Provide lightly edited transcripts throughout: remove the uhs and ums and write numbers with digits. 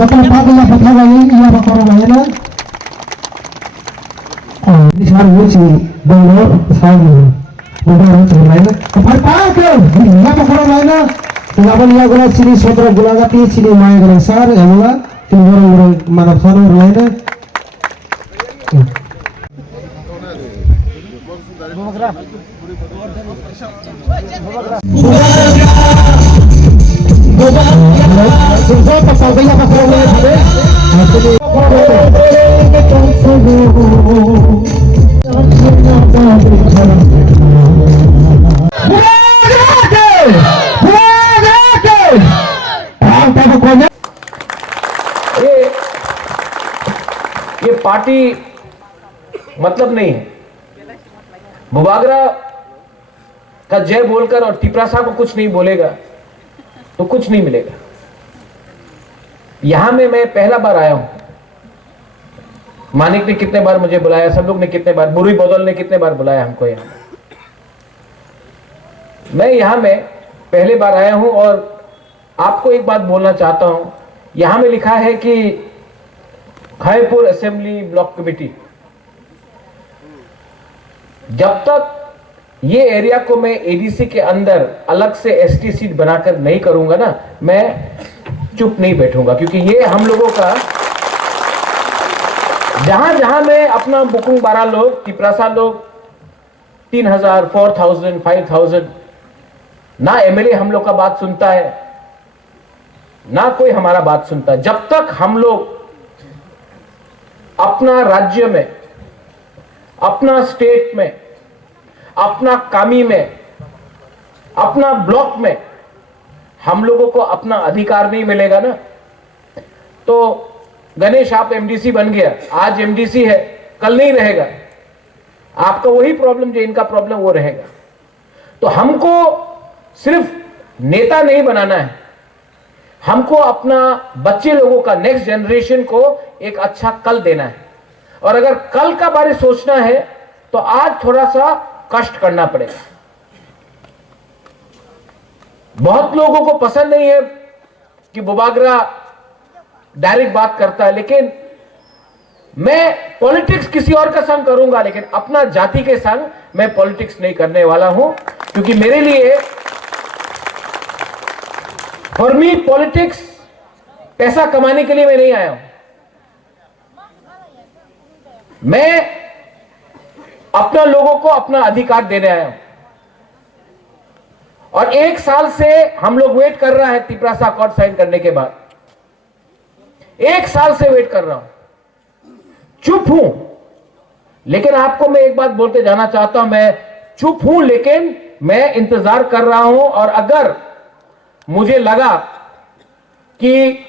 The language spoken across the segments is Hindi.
bakal pagla pathaga iya bakoro bayana di sar wuci banglo sawu udah terlalu pertaka iya bakoro bayana laban ya gula sini sotra gula gati sini maya gula sar emula timur mana saru bayana ये पार्टी मतलब नहीं है। बुबागरा का जय बोलकर और तिपरासा को कुछ नहीं बोलेगा तो कुछ नहीं मिलेगा। यहां में मैं पहला बार आया हूं। मानिक ने कितने बार मुझे बुलाया, सब लोग ने कितने बार, बुरी बदल ने कितने बार बुलाया हमको यहां। मैं यहां में पहले बार आया हूं और आपको एक बात बोलना चाहता हूं। यहां में लिखा है कि खायपुर असेंबली ब्लॉक कमेटी, जब तक ये एरिया को मैं एडीसी के अंदर अलग से एसटी सीट बनाकर नहीं करूंगा ना, मैं चुप नहीं बैठूंगा। क्योंकि ये हम लोगों का जहां जहां में अपना बुकुंग 12 लोग, तिपरासा लोग 3000, 4000, 5000, ना एमएलए हम लोग का बात सुनता है, ना कोई हमारा बात सुनता है। जब तक हम लोग अपना राज्य में, अपना स्टेट में, अपना कामी में, अपना ब्लॉक में हम लोगों को अपना अधिकार नहीं मिलेगा ना, तो गणेश आप एमडीसी बन गया, आज एमडीसी है, कल नहीं रहेगा। आपका वही प्रॉब्लम जो इनका प्रॉब्लम वो रहेगा। तो हमको सिर्फ नेता नहीं बनाना है, हमको अपना बच्चे लोगों का, नेक्स्ट जनरेशन को एक अच्छा कल देना है। और अगर कल का बारे सोचना है तो आज थोड़ा सा कष्ट करना पड़ेगा। बहुत लोगों को पसंद नहीं है कि बुबागरा डायरेक्ट बात करता है, लेकिन मैं पॉलिटिक्स किसी और का संग करूंगा, लेकिन अपना जाति के संग मैं पॉलिटिक्स नहीं करने वाला हूं। क्योंकि मेरे लिए, फॉर मी पॉलिटिक्स पैसा कमाने के लिए मैं नहीं आया हूं। मैं अपना लोगों को अपना अधिकार देने आया हूं। और 1 साल से हम लोग वेट कर रहा है तिपरासा अकॉर्ड साइन करने के बाद। 1 साल से वेट कर रहा हूं, चुप हूं। लेकिन आपको मैं एक बात बोलते जाना चाहता हूं, मैं चुप हूं लेकिन मैं इंतजार कर रहा हूं। और अगर मुझे लगा कि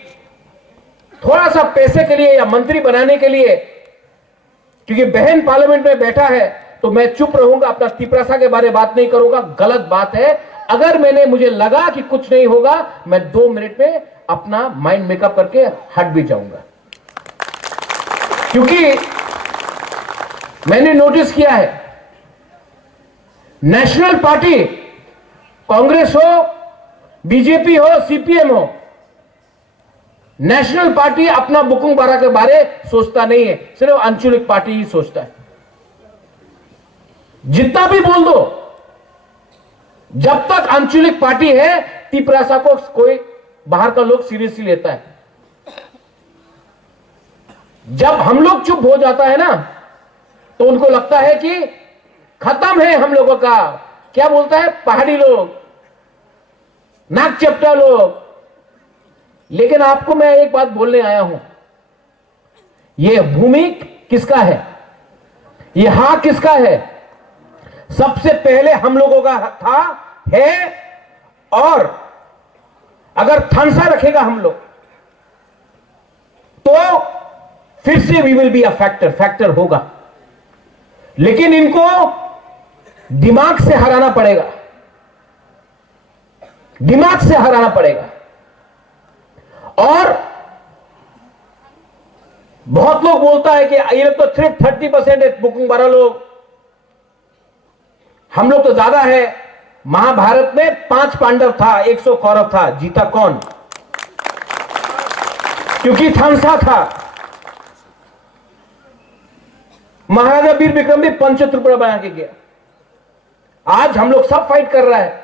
थोड़ा सा पैसे के लिए या मंत्री बनाने के लिए, क्योंकि बहन पार्लियामेंट में बैठा है, तो मैं चुप रहूंगा, अपना तिपरासा के बारे में बात नहीं करूंगा। गलत बात है। अगर मुझे लगा कि कुछ नहीं होगा, मैं 2 मिनट में अपना माइंड मेकअप करके हट भी जाऊंगा। क्योंकि मैंने नोटिस किया है, नेशनल पार्टी, कांग्रेस हो, बीजेपी हो, सीपीएम हो, नेशनल पार्टी अपना बुकुंग 12 के बारे सोचता नहीं है, सिर्फ आंचलिक पार्टी ही सोचता है। जितना भी बोल दो, जब तक आंचलिक पार्टी है, तिपरासा को कोई बाहर का लोग सीरियसली लेता है। जब हम लोग चुप हो जाता है ना, तो उनको लगता है कि खत्म है हम लोगों का। क्या बोलता है, पहाड़ी लोग, नाक चपटा लोग। लेकिन आपको मैं एक बात बोलने आया हूं, यह भूमि किसका है, यह हक किसका है? सबसे पहले हम लोगों का था, है। और अगर थनसा रखेगा हम लोग, तो फिर से we will be a factor होगा। लेकिन इनको दिमाग से हराना पड़ेगा, दिमाग से हराना पड़ेगा। और बहुत लोग बोलता है कि ये लोग तो सिर्फ 30% है, बुकिंग 12 लोग, हम लोग तो ज्यादा है। महाभारत में 5 पांडव था, 100 कौरव था, जीता कौन? क्योंकि थानसा था। महाराजा वीर विक्रम भी पंच त्रिपुरा बना के गया। आज हम लोग सब फाइट कर रहा है,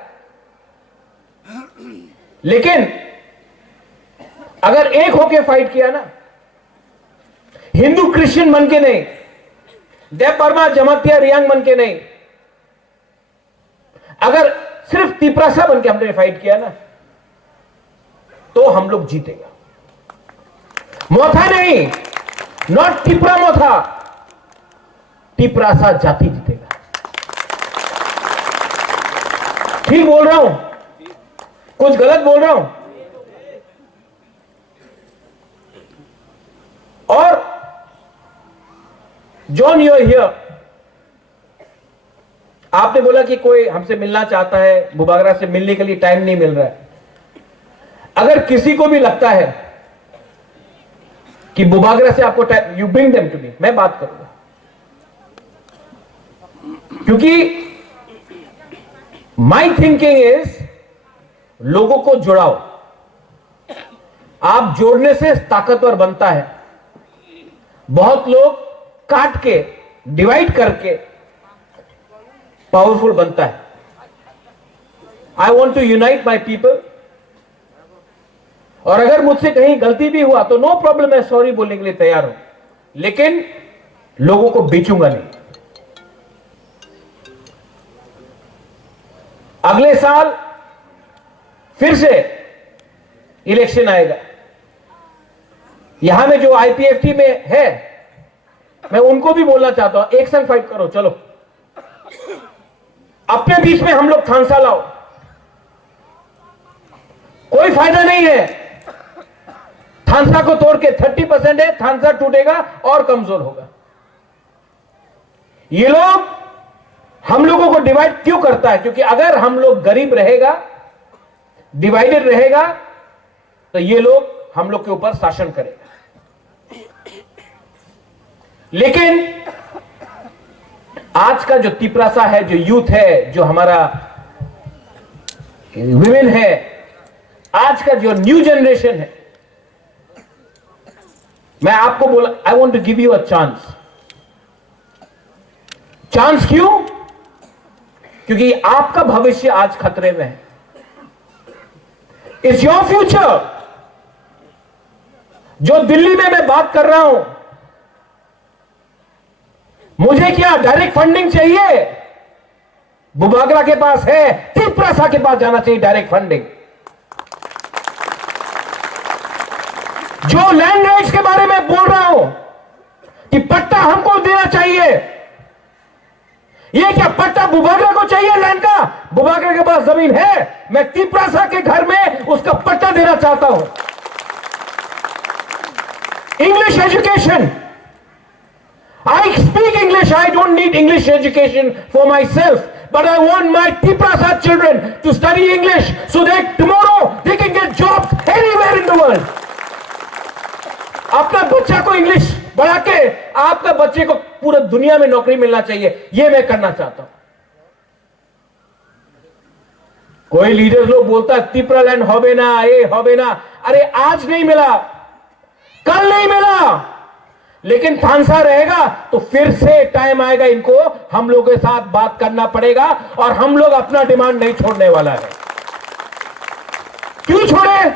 लेकिन अगर एक होके फाइट किया ना, हिंदू क्रिश्चियन बन के नहीं, देव बर्मा जमातिया रियांग बन के नहीं, अगर सिर्फ तिपरासा बन के हमने फाइट किया ना, तो हम लोग जीतेगा। मोथा नहीं, नॉट टिपरा मोथा, तिपरासा जाति जीतेगा। ठीक बोल रहा हूं? कुछ गलत बोल रहा हूं? और जॉन यू हियर, आपने बोला कि कोई हमसे मिलना चाहता है, बुबागरा से मिलने के लिए टाइम नहीं मिल रहा है। अगर किसी को भी लगता है कि बुबागरा से आपको time, you bring them to me, मैं बात करूंगा। क्योंकि माई थिंकिंग इज लोगों को जुड़ाओ। आप जोड़ने से ताकतवर बनता है। बहुत लोग काट के, डिवाइड करके पावरफुल बनता है। I want to unite my people. और अगर मुझसे कहीं गलती भी हुआ तो नो प्रॉब्लम, मैं सॉरी बोलने के लिए तैयार हूं, लेकिन लोगों को बेचूंगा नहीं। अगले साल फिर से इलेक्शन आएगा। यहां में जो आईपीएफटी में है, मैं उनको भी बोलना चाहता हूं, एक संग फाइट करो। चलो अपने बीच में हम लोग थानसा लाओ। कोई फायदा नहीं है थानसा को तोड़ के। 30% है, थानसा टूटेगा और कमजोर होगा। ये लोग हम लोगों को डिवाइड क्यों करता है? क्योंकि अगर हम लोग गरीब रहेगा, डिवाइडेड रहेगा, तो ये लोग हम लोग के ऊपर शासन करेगा। लेकिन आज का जो तिपरासा है, जो यूथ है, जो हमारा विमेन है, आज का जो न्यू जनरेशन है, मैं आपको बोला, I want to give you a chance. Chance क्यों? क्योंकि आपका भविष्य आज खतरे में है। It's your future. जो दिल्ली में मैं बात कर रहा हूं, मुझे क्या डायरेक्ट फंडिंग चाहिए? बुबागरा के पास है, तिपरासा के पास जाना चाहिए डायरेक्ट फंडिंग। जो लैंड राइट्स के बारे में बोल रहा हूं कि पट्टा हमको देना चाहिए, ये क्या पट्टा बुबागरा को चाहिए लैंड का? बुबागरा के पास जमीन है, मैं तिपरासा के घर में उसका पट्टा देना चाहता हूं। English education, I speak English. I don't need English education for myself, but I want my Tiprasa children to study English so that tomorrow they can get jobs anywhere in the world. अपना बच्चा को इंग्लिश बढ़ा के आपका बच्चे को पूरा दुनिया में नौकरी मिलना चाहिए, ये मैं करना चाहता हूं। कोई लीडर लोग बोलता है तिपरा लैंड होबे ना, ये होबे ना। अरे आज नहीं मिला, कल नहीं मिला, लेकिन थानसा रहेगा तो फिर से टाइम आएगा, इनको हम लोगों के साथ बात करना पड़ेगा और हम लोग अपना डिमांड नहीं छोड़ने वाला है। क्यों छोड़े?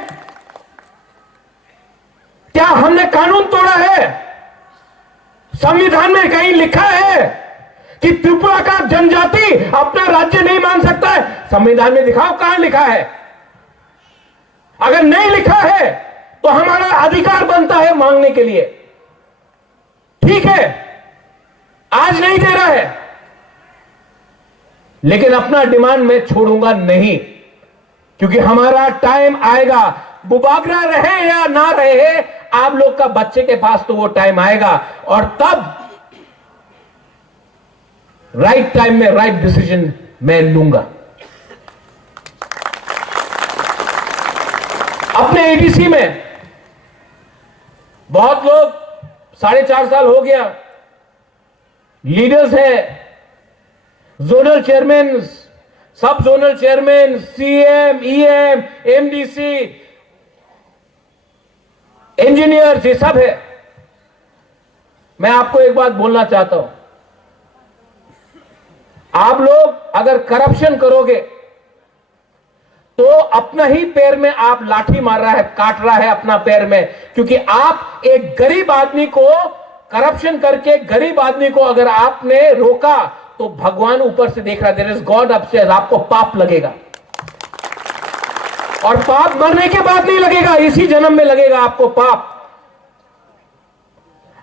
क्या हमने कानून तोड़ा है? संविधान में कहीं लिखा है कि त्रिपुरा का जनजाति अपना राज्य नहीं मान सकता है? संविधान में दिखाओ कहां लिखा है। अगर नहीं लिखा है तो हमारा अधिकार बनता है मांगने के लिए। ठीक है, आज नहीं दे रहा है, लेकिन अपना डिमांड मैं छोड़ूंगा नहीं, क्योंकि हमारा टाइम आएगा। बुबागरा रहे या ना रहे, आप लोग का बच्चे के पास तो वो टाइम आएगा, और तब राइट टाइम में राइट डिसीजन मैं लूंगा। अपने एडीसी में बहुत लोग 4.5 साल हो गया लीडर्स है, जोनल चेयरमैन, सब zonal chairman, CM, EM, MDC, engineers, ये सब है। मैं आपको एक बात बोलना चाहता हूं, आप लोग अगर करप्शन करोगे तो अपना ही पैर में आप लाठी मार रहा है, काट रहा है अपना पैर में, क्योंकि आप एक गरीब आदमी को करप्शन करके, गरीब आदमी को अगर आपने रोका तो भगवान ऊपर से देख रहा है, देयर इज गॉड अपस्टेयर्स, आपको पाप लगेगा। और पाप मरने के बाद नहीं लगेगा, इसी जन्म में लगेगा आपको पाप।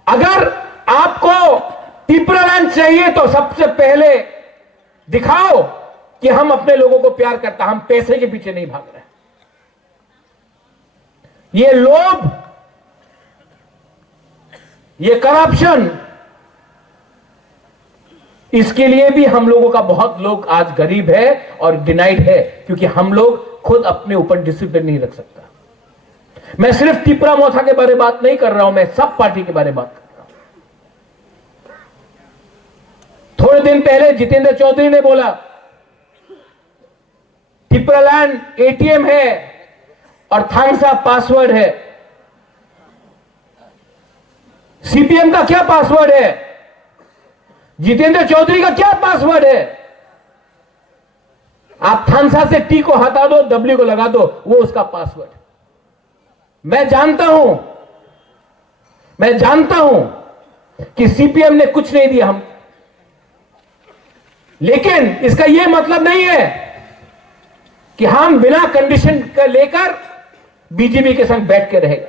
अगर आपको टिपरालैंड चाहिए तो सबसे पहले दिखाओ कि हम अपने लोगों को प्यार करता, हम पैसे के पीछे नहीं भाग रहे। ये लोभ, ये करप्शन, इसके लिए भी हम लोगों का बहुत लोग आज गरीब है और डिनाइड है, क्योंकि हम लोग खुद अपने ऊपर डिसिप्लिन नहीं रख सकता। मैं सिर्फ तिपरा मोथा के बारे में बात नहीं कर रहा हूं, मैं सब पार्टी के बारे में बात कर रहा हूं। थोड़े दिन पहले जितेंद्र चौधरी ने बोला टिपरालैंड एटीएम है और थांगसा पासवर्ड है। सीपीएम का क्या पासवर्ड है? जितेंद्र चौधरी का क्या पासवर्ड है? आप थांगसा से टी को हटा दो, डब्ल्यू को लगा दो, वो उसका पासवर्ड। मैं जानता हूं कि सीपीएम ने कुछ नहीं दिया हम, लेकिन इसका यह मतलब नहीं है कि हम बिना कंडीशन का लेकर बीजेपी के संग बैठ के रहेगा।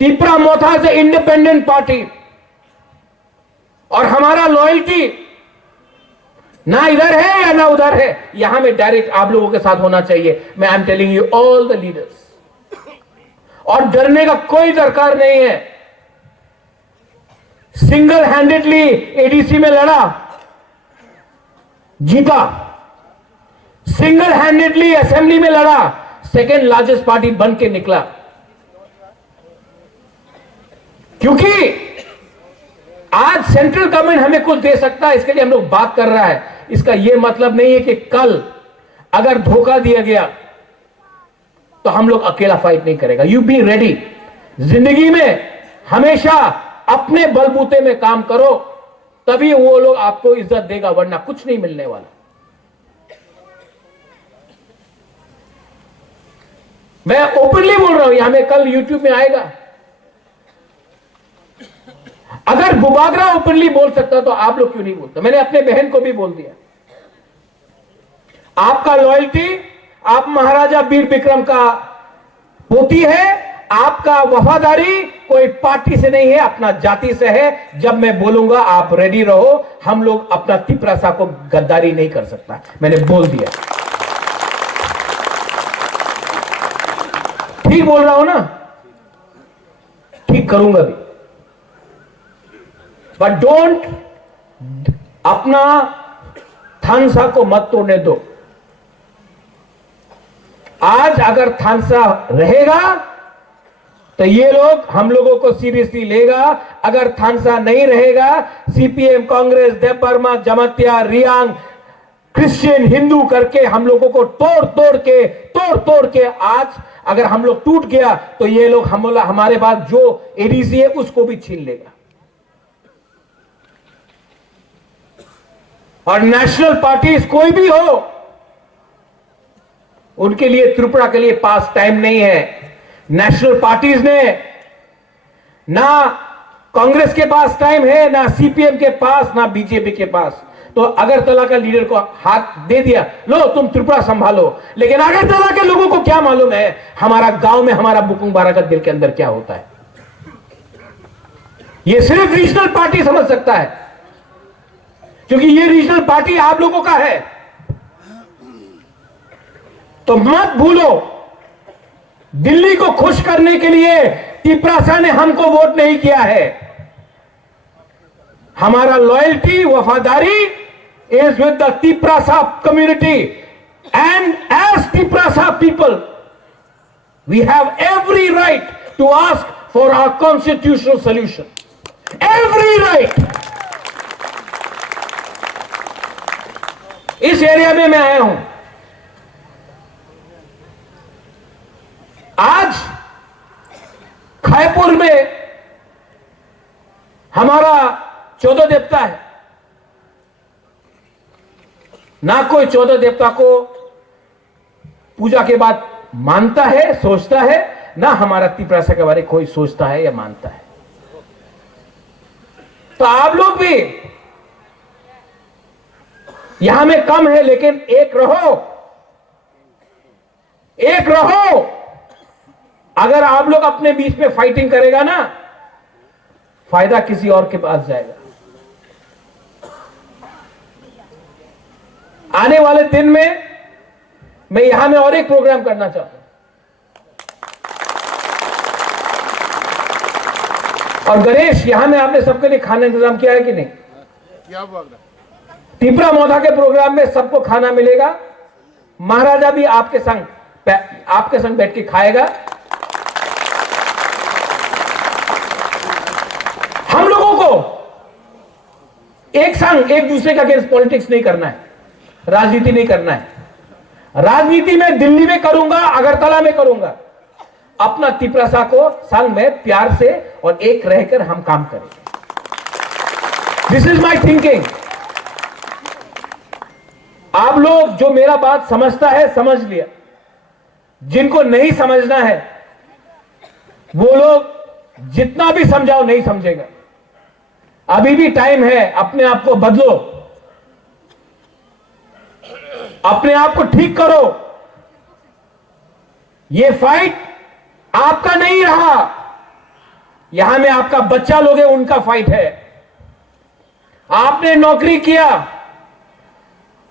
तिपरा मोथा से इंडिपेंडेंट पार्टी, और हमारा लॉयल्टी ना इधर है या ना उधर है, यहां में डायरेक्ट आप लोगों के साथ होना चाहिए। मैं I am telling you all the leaders, और डरने का कोई दरकार नहीं है। सिंगल हैंडेडली एडीसी में लड़ा, जीता। सिंगल हैंडेडली असेंबली में लड़ा, सेकेंड लार्जेस्ट पार्टी बन के निकला। क्योंकि आज सेंट्रल गवर्नमेंट हमें कुछ दे सकता है, इसके लिए हम लोग बात कर रहा है। इसका यह मतलब नहीं है कि कल अगर धोखा दिया गया तो हम लोग अकेला फाइट नहीं करेगा। You be ready. जिंदगी में हमेशा अपने बलबूते में काम करो, तभी वो लोग आपको इज्जत देगा, वरना कुछ नहीं मिलने वाला। मैं ओपनली बोल रहा हूं, यहां में कल यूट्यूब में आएगा। अगर बुबागरा ओपनली बोल सकता तो आप लोग क्यों नहीं बोलते? मैंने अपने बहन को भी बोल दिया, आपका लॉयल्टी, आप महाराजा वीर विक्रम का पोती है, आपका वफादारी कोई पार्टी से नहीं है, अपना जाति से है। जब मैं बोलूंगा आप रेडी रहो, हम लोग अपना तिपरासा को गद्दारी नहीं कर सकता, मैंने बोल दिया। ठीक बोल रहा हूं ना? ठीक करूंगा भी, बट डोंट, अपना थांगसा को मत तोड़ने दो। आज अगर थांगसा रहेगा तो ये लोग हम लोगों को सीरियसली लेगा। अगर थांगसा नहीं रहेगा, सीपीएम, कांग्रेस, देवबर्मा, जमातिया, रियांग, क्रिश्चियन, हिंदू करके हम लोगों को तोड़ के आज अगर हम लोग टूट गया तो ये लोग हमारे पास जो एडीसी है उसको भी छीन लेगा। और नेशनल पार्टीज कोई भी हो, उनके लिए त्रिपुरा के लिए पास टाइम नहीं है। नेशनल पार्टीज ने ना कांग्रेस के पास टाइम है, ना सीपीएम के पास, ना बीजेपी के पास। तो अगरतला का लीडर को हाथ दे दिया, लो तुम त्रिपुरा संभालो। लेकिन अगरतला के लोगों को क्या मालूम है हमारा गांव में, हमारा बुकुंग बारा का दिल के अंदर क्या होता है। ये सिर्फ रीजनल पार्टी समझ सकता है, क्योंकि ये रीजनल पार्टी आप लोगों का है। तो मत भूलो, दिल्ली को खुश करने के लिए तिपरासा ने हमको वोट नहीं किया है। हमारा लॉयल्टी, वफादारी is with the Tiprasa community, and as Tiprasa people we have every right to ask for our constitutional solution, every right. इस एरिया में मैं आया हूं। आज रायपुर में हमारा 14 देवता है, ना कोई 14 देवता को पूजा के बाद मानता है, सोचता है, ना हमारा तिपरासा के बारे में कोई सोचता है या मानता है। तो आप लोग भी यहां में कम है, लेकिन एक रहो, एक रहो। अगर आप लोग अपने बीच में फाइटिंग करेगा ना, फायदा किसी और के पास जाएगा। आने वाले दिन में मैं यहां में और एक प्रोग्राम करना चाहता हूं, और गणेश यहां में आपने सबके लिए खाना इंतजाम किया है कि नहीं? क्या बोल रहा? तिपरा मोधा के प्रोग्राम में सबको खाना मिलेगा। महाराजा भी आपके संग बैठ के खाएगा। हम लोगों को एक संग एक दूसरे का अगेंस्ट पॉलिटिक्स नहीं करना है, राजनीति नहीं करना है। राजनीति में दिल्ली में करूंगा, अगरतला में करूंगा। अपना तिपरासा को संग में प्यार से और एक रहकर हम काम करेंगे। This is my thinking. आप लोग जो मेरा बात समझता है समझ लिया, जिनको नहीं समझना है वो लोग जितना भी समझाओ नहीं समझेगा। अभी भी टाइम है, अपने आप को बदलो, अपने आप को ठीक करो। ये फाइट आपका नहीं रहा, यहां में आपका बच्चा लोग है, उनका फाइट है। आपने नौकरी किया,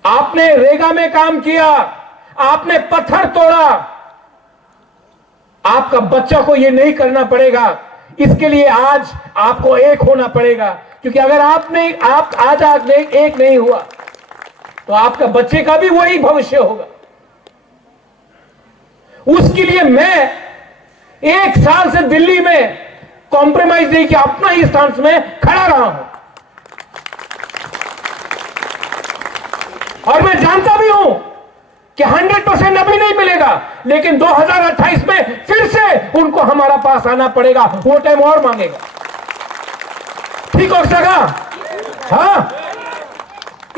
आपने रेगा में काम किया, आपने पत्थर तोड़ा, आपका बच्चा को यह नहीं करना पड़ेगा। इसके लिए आज आपको एक होना पड़ेगा, क्योंकि अगर आप आज एक नहीं हुआ तो आपका बच्चे का भी वही भविष्य होगा। उसके लिए मैं 1 साल से दिल्ली में कॉम्प्रोमाइज नहीं किया, अपना ही स्टांस में खड़ा रहा हूं। और मैं जानता भी हूं कि 100% अभी नहीं मिलेगा, लेकिन 2028 में फिर से उनको हमारा पास आना पड़ेगा, वो टाइम और मांगेगा। ठीक हो सका? हाँ,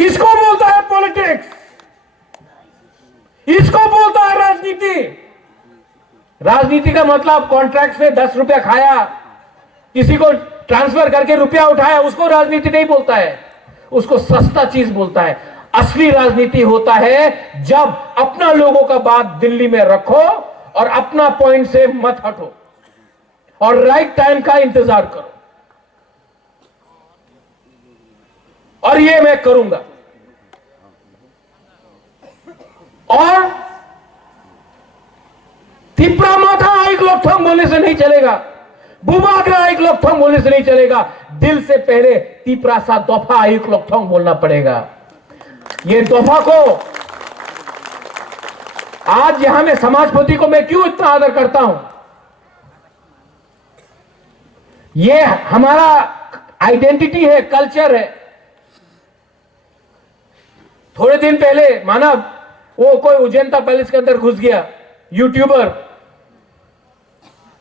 इसको बोलता है पॉलिटिक्स, इसको बोलता है राजनीति। राजनीति का मतलब कॉन्ट्रैक्ट से 10 रुपया खाया, किसी को ट्रांसफर करके रुपया उठाया, उसको राजनीति नहीं बोलता है, उसको सस्ता चीज बोलता है। असली राजनीति होता है जब अपना लोगों का बात दिल्ली में रखो और अपना पॉइंट से मत हटो और राइट टाइम का इंतजार करो, और ये मैं करूंगा। और तिपरा माथा एक लोकथंग बोलने से नहीं चलेगा, बुबागरा एक लोकथंग बोलने से नहीं चलेगा। दिल से पहले तिपरासा दोफा एक लोकथंग बोलना पड़ेगा। ये दोफा को आज यहां में समाजपति को मैं क्यों इतना आदर करता हूं, ये हमारा आइडेंटिटी है, कल्चर है। थोड़े दिन पहले माना वो कोई उज्जैनता पैलेस के अंदर घुस गया, यूट्यूबर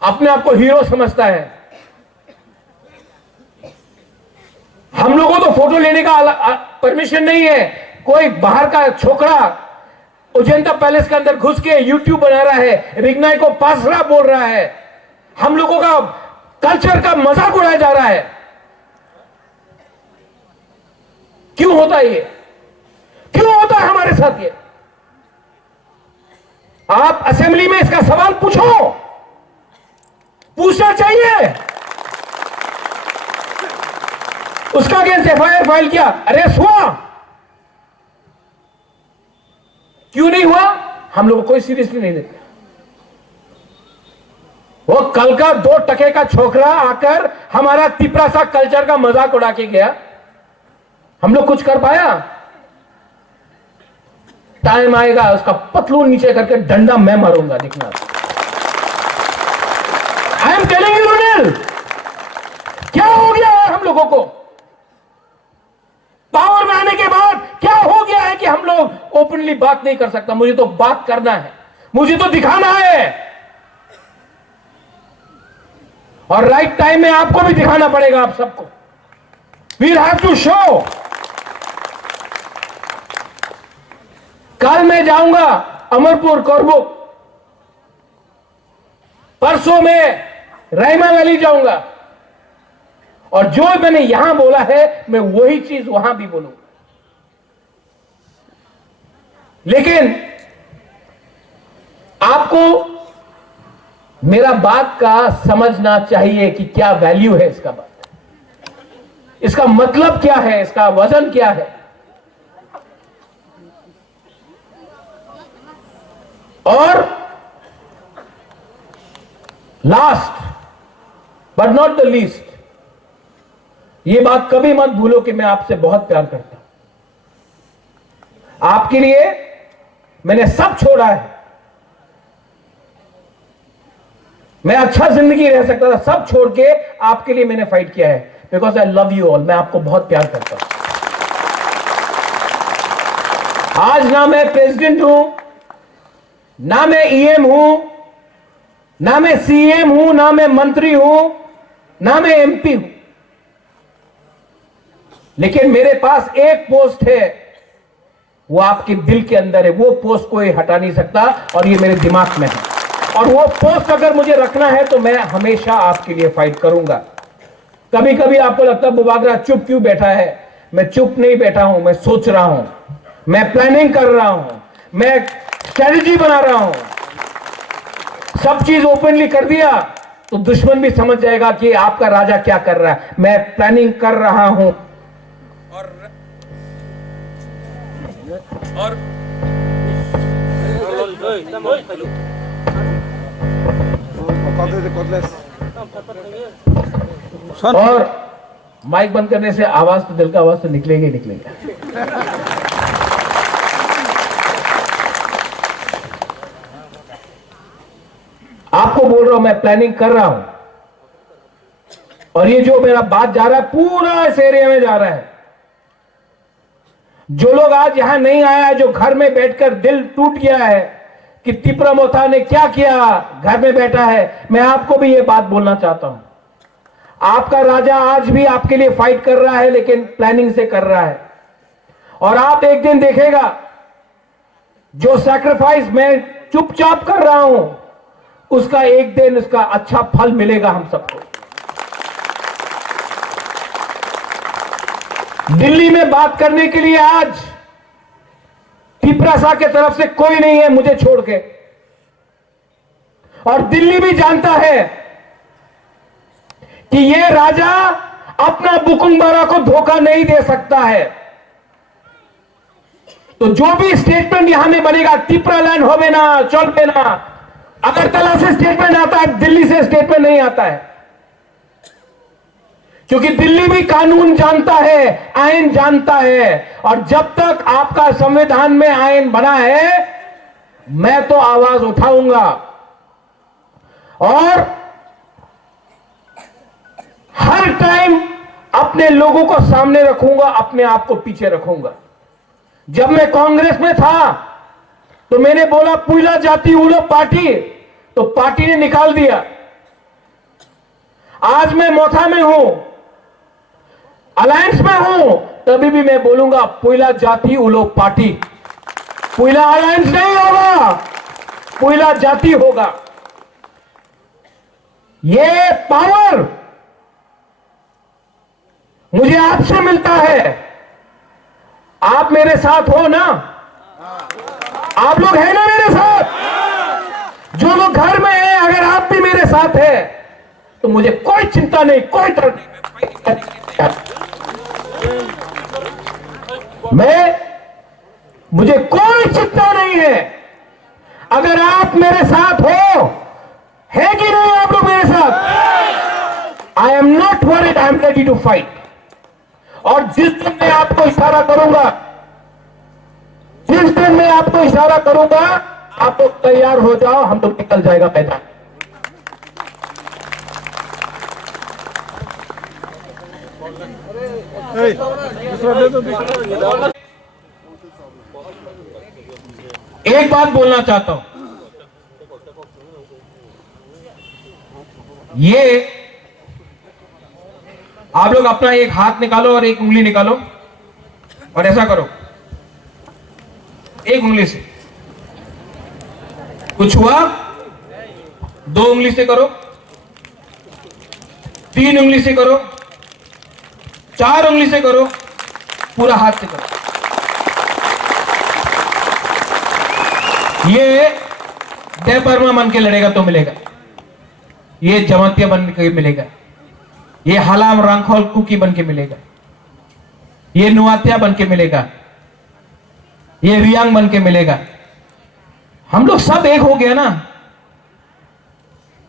अपने आप को हीरो समझता है। हम लोगों को तो फोटो लेने का परमिशन नहीं है। कोई बाहर का छोकरा उज्जैनता पैलेस के अंदर घुस के यूट्यूब बना रहा है, रिग्नाई को पासरा बोल रहा है, हम लोगों का कल्चर का मजाक उड़ाया जा रहा है। क्यों होता है ये? क्यों होता है हमारे साथ ये? आप असेंबली में इसका सवाल पूछो, पूछना चाहिए। उसका अगेंस्ट एफआईआर फाइल किया, अरेस्ट हुआ, क्यों नहीं हुआ? हम लोग कोई सीरियसली नहीं लेते। वो कल का 2 टके का छोकरा आकर हमारा तिपरासा कल्चर का मजाक उड़ा के गया, हम लोग कुछ कर पाया? टाइम आएगा उसका पतलून नीचे करके डंडा मैं मारूंगा, देखना। आई एम टेलिंग यू रुनिल, क्या हो गया है हम लोगों को? पावर में आने के बाद क्या हो गया है कि हम लोग ओपनली बात नहीं कर सकता? मुझे तो बात करना है, मुझे तो दिखाना है। और राइट टाइम में आपको भी दिखाना पड़ेगा आप सबको। We'll have to show. कल मैं जाऊंगा अमरपुर कोरबुक, परसों में रहीमा वैली जाऊंगा, और जो मैंने यहां बोला है मैं वही चीज वहां भी बोलूंगा। लेकिन आपको मेरा बात का समझना चाहिए कि क्या वैल्यू है इसका, बात इसका मतलब क्या है, इसका वजन क्या है। और last but not the least, ये बात कभी मत भूलो कि मैं आपसे बहुत प्यार करता हूं। आपके लिए मैंने सब छोड़ा है। मैं अच्छा जिंदगी रह सकता था, सब छोड़ के आपके लिए मैंने फाइट किया है, because I love you all. मैं आपको बहुत प्यार करता हूं। आज ना मैं प्रेसिडेंट हूं, ना मैं ईएम हूं, ना मैं सीएम हूं, ना मैं मंत्री हूं, ना मैं एमपी हूं, लेकिन मेरे पास एक पोस्ट है, वो आपके दिल के अंदर है। वो पोस्ट कोई हटा नहीं सकता और ये मेरे दिमाग में है। और वो पोस्ट अगर मुझे रखना है तो मैं हमेशा आपके लिए फाइट करूंगा। कभी कभी आपको लगता है बुबागरा चुप क्यों बैठा है? मैं चुप नहीं बैठा हूं, मैं सोच रहा हूं, मैं प्लानिंग कर रहा हूं, मैं स्ट्रेटजी बना रहा हूं। सब चीज ओपनली कर दिया तो दुश्मन भी समझ जाएगा कि आपका राजा क्या कर रहा है। मैं प्लानिंग कर रहा हूं और माइक बंद करने से आवाज तो, दिल का आवाज तो निकलेगा ही निकलेगा। आपको बोल रहा हूं, मैं प्लानिंग कर रहा हूं, और ये जो मेरा बात जा रहा है पूरा इस एरिया में जा रहा है। जो लोग आज यहां नहीं आया है, जो घर में बैठकर दिल टूट गया है कि तिपरा मोथा ने क्या किया, घर में बैठा है, मैं आपको भी ये बात बोलना चाहता हूं। आपका राजा आज भी आपके लिए फाइट कर रहा है, लेकिन प्लानिंग से कर रहा है। और आप एक दिन देखेगा, जो सैक्रिफाइस मैं चुपचाप कर रहा हूं, उसका एक दिन उसका अच्छा फल मिलेगा हम सबको। दिल्ली में बात करने के लिए आज तिपरासा के तरफ से कोई नहीं है मुझे छोड़ के, और दिल्ली भी जानता है कि ये राजा अपना बुकुंबारा को धोखा नहीं दे सकता है। तो जो भी स्टेटमेंट यहां में बनेगा, तिपरा लैंड हो ना, चल ना, अगरतला से स्टेटमेंट आता है, दिल्ली से स्टेटमेंट नहीं आता है, क्योंकि दिल्ली भी कानून जानता है, आईन जानता है। और जब तक आपका संविधान में आईन बना है, मैं तो आवाज उठाऊंगा और हर टाइम अपने लोगों को सामने रखूंगा, अपने आप को पीछे रखूंगा। जब मैं कांग्रेस में था तो मैंने बोला पुइला जाति उलो पार्टी, तो पार्टी ने निकाल दिया। आज मैं मोथा में हूं, अलायंस में हूं, तभी भी मैं बोलूंगा पुइला जाति उलो पार्टी। पुइला अलायंस नहीं होगा, पुइला जाति होगा। ये पावर मुझे आपसे मिलता है। आप मेरे साथ हो ना? आप लोग हैं ना मेरे साथ? जो लोग घर में हैं, अगर आप भी मेरे साथ हैं तो मुझे कोई चिंता नहीं, कोई डर नहीं, मुझे कोई चिंता नहीं है। अगर आप मेरे साथ हो, है कि नहीं आप लोग मेरे साथ? I am not worried, I am ready to fight. और जिस दिन मैं आपको इशारा करूंगा, जिस दिन मैं आपको इशारा करूंगा, आप लोग तैयार हो जाओ, हम लोग निकल जाएगा मैदान। एक बात बोलना चाहता हूं, ये आप लोग अपना एक हाथ निकालो और एक उंगली निकालो और ऐसा करो, एक उंगली से। कुछ हुआ? 2 उंगली से करो, 3 उंगली से करो, 4 उंगली से करो, पूरा हाथ से करो। ये देवबर्मा बन के लड़ेगा तो मिलेगा, ये जमातिया बन के मिलेगा, ये हलाम रंगखोल कुकी बन के मिलेगा, ये नुआतिया बन के मिलेगा, ये रियांग बन के मिलेगा। हम लोग सब एक हो गया ना,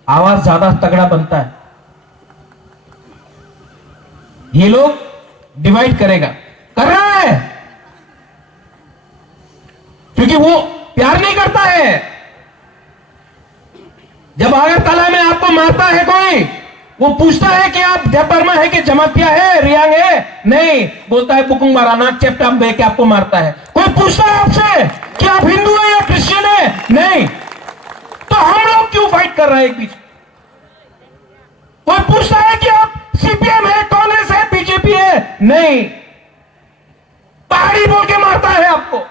आवाज ज्यादा तगड़ा बनता है। ये लोग डिवाइड करेगा, कर रहा है, क्योंकि वो प्यार नहीं करता है। जब अगरतला में आपको मारता है कोई, वो पूछता है कि आप देवबर्मा है कि जमातिया है, रियांग है? नहीं, बोलता है बुकुंग माराना चेप्टा बे के आपको मारता है। कोई पूछता है आपसे कि आप हिंदू है या क्रिश्चियन है? नहीं। तो हम लोग क्यों फाइट कर रहे हैं एक बीच? कोई पूछता है कि आप सीपीएम है, कांग्रेस है, बीजेपी है? नहीं, पहाड़ी बोल के मारता है आपको।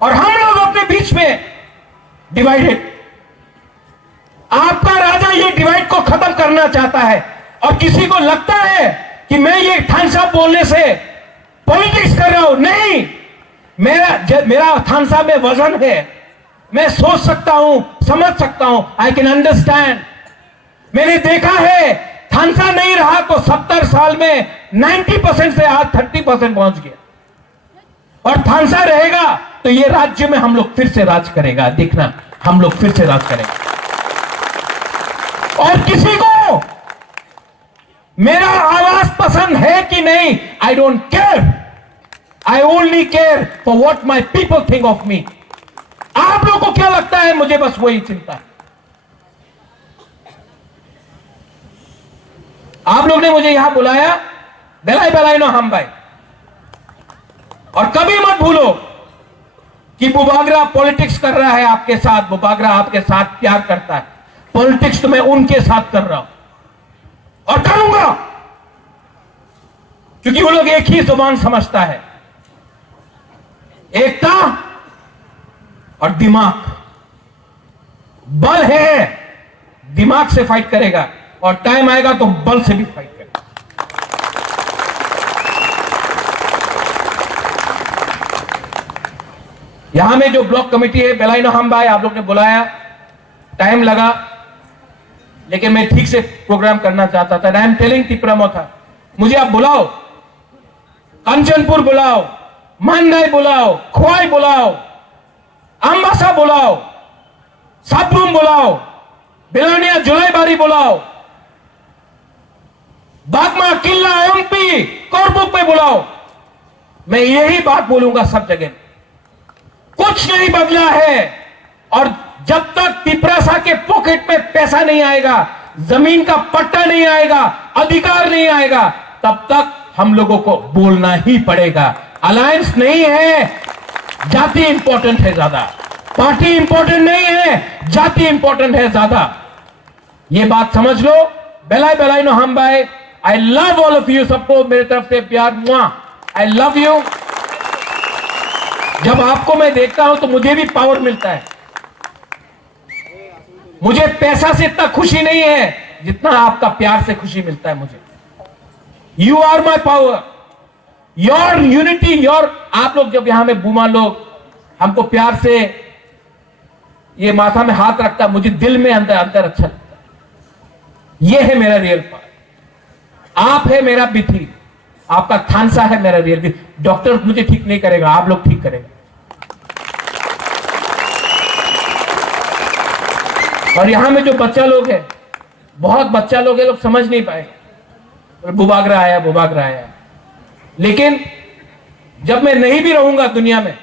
और हम लोग अपने बीच में डिवाइडेड। आपका राजा ये डिवाइड को खत्म करना चाहता है, और किसी को लगता है कि मैं ये थानसा बोलने से पॉलिटिक्स कर रहा हूं। नहीं, मेरा थानसा में वजन है, मैं सोच सकता हूं, समझ सकता हूं, आई कैन अंडरस्टैंड। मैंने देखा है, थानसा नहीं रहा तो 70 साल में 90% से आज 30% पहुंच गया, और थानसा रहेगा तो ये राज्य में हम लोग फिर से राज करेगा। देखना, हम लोग फिर से राज करेंगे। और किसी को मेरा आवाज पसंद है कि नहीं, I don't care, I only care for what my people think of me. आप लोगों को क्या लगता है, मुझे बस वही चिंता है। आप लोग ने मुझे यहां बुलाया, बेलाई बेलाई नो हम भाई, और कभी मत भूलो कि बुबागरा पॉलिटिक्स कर रहा है आपके साथ। बुबागरा आपके साथ प्यार करता है, पॉलिटिक्स तो मैं उनके साथ कर रहा हूं और करूंगा, क्योंकि वो लोग एक ही जुबान समझता है, एकता और दिमाग। बल है, दिमाग से फाइट करेगा, और टाइम आएगा तो बल से भी फाइट करेगा। यहां में जो ब्लॉक कमेटी है, बेलाइनो हम भाई, आप लोग ने बुलाया, टाइम लगा, लेकिन मैं ठीक से प्रोग्राम करना चाहता था। आई एम टेलिंग तिपरामो था, मुझे आप बुलाओ, कंचनपुर बुलाओ, मानदाई बुलाओ, खोवाई बुलाओ, अम्बासा बुलाओ, साबरूम बुलाओ, बेलानिया जुलाईबारी बुलाओ, बागमा, किल्ला, एमपी, कोरबुक में बुलाओ। मैं यही बात बोलूंगा सब जगह, कुछ नहीं बदला है। और जब तक तिपरासा के पॉकेट में पैसा नहीं आएगा, जमीन का पट्टा नहीं आएगा, अधिकार नहीं आएगा, तब तक हम लोगों को बोलना ही पड़ेगा। अलायंस नहीं है, जाति इंपॉर्टेंट है ज्यादा, पार्टी इंपॉर्टेंट नहीं है, जाति इंपॉर्टेंट है ज्यादा। ये बात समझ लो। बेलाई बेलाई नो हम भाई, I love all of you, सबको मेरी तरफ से प्यार, मुआ, आई लव यू। जब आपको मैं देखता हूं तो मुझे भी पावर मिलता है। मुझे पैसा से इतना खुशी नहीं है जितना आपका प्यार से खुशी मिलता है मुझे। You are my power, your unity, your. आप लोग जब यहां में बूमा लोग हमको प्यार से ये माथा में हाथ रखता, मुझे दिल में अंदर अंदर अच्छा लगता है। ये है मेरा रियल पावर। आप है मेरा बिथी, आपका थानसा है मेरा रियल बिथी। डॉक्टर मुझे ठीक नहीं करेगा, आप लोग ठीक करेगा। और यहां में जो बच्चा लोग है, बहुत बच्चा लोग है, लोग समझ नहीं पाए, बुबागरा आया, बुबागरा आया। लेकिन जब मैं नहीं भी रहूंगा दुनिया में,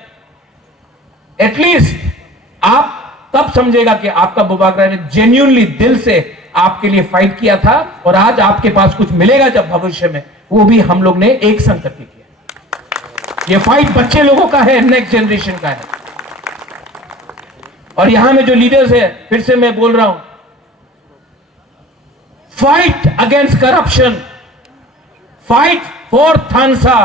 एटलीस्ट आप तब समझेगा कि आपका बुबागरा ने जेन्युइनली दिल से आपके लिए फाइट किया था, और आज आपके पास कुछ मिलेगा जब भविष्य में, वो भी हम लोग ने एक संग करके किया। ये फाइट बच्चे लोगों का है, नेक्स्ट जनरेशन का है। और यहां में जो लीडर्स है, फिर से मैं बोल रहा हूं, fight against corruption, fight for थानसा।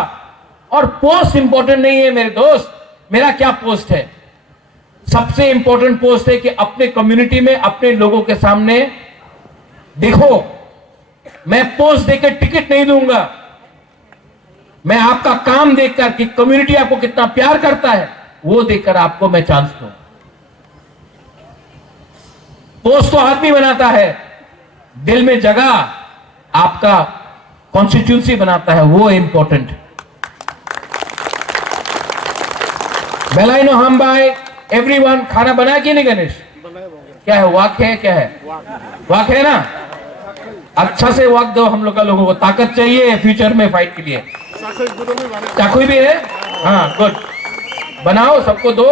और पोस्ट इंपॉर्टेंट नहीं है मेरे दोस्त, मेरा क्या पोस्ट है? सबसे इंपॉर्टेंट पोस्ट है कि अपने कम्युनिटी में अपने लोगों के सामने देखो, मैं पोस्ट देकर टिकट नहीं दूंगा, मैं आपका काम देखकर कि कम्युनिटी आपको कितना प्यार करता है वो देखकर आपको मैं चांस दूं। पोस्ट तो आदमी बनाता है, दिल में जगह आपका कॉन्स्टिट्यूंसी बनाता है, वो इंपॉर्टेंट। बेलाइनो हम बाय एवरीवन। खाना बनाया कि नहीं गणेश? क्या है, वाक है? क्या है, वाक है ना? अच्छा से वाक दो हम लोग का, लोगों को ताकत चाहिए फ्यूचर में फाइट के लिए। चाकू भी है? हाँ गुड, बनाओ, सबको दो,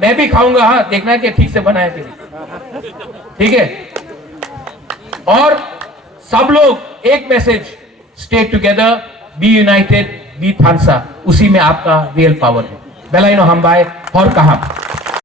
मैं भी खाऊंगा। हाँ, देखना है कि ठीक से बनाया कि नहीं, ठीक है? और सब लोग एक message, stay together, be united, be थानसा, उसी में आपका रियल पावर है। बेलाइनो हम बाय और कहां